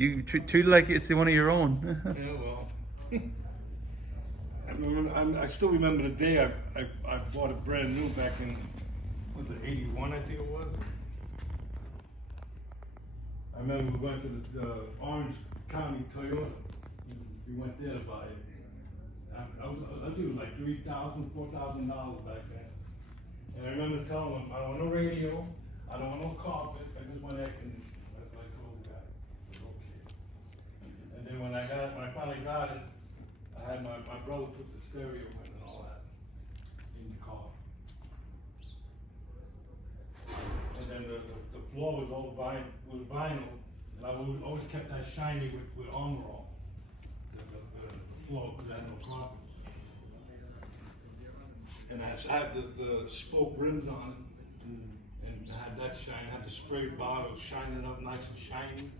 You treat it like it's one of your own. Yeah, well. I still remember the day I bought it brand new back in, was it 81, I think it was? I remember we went to the Orange County Toyota. We went there to buy it. I think it was like $3,000, $4,000 back then. And I remember telling them, I don't want no radio, I don't want no carpet, I just want air conditioning. That's what I told the guy. I said, okay. And then when I finally got it, I had my brother put the stereo in and all that in the car. And then the floor was all vinyl, and I always kept that shiny with Armor All. The floor, because it had no carpet. And I had the spoke rims on it, and I had that shine. I had the spray bottle, shining up nice and shiny.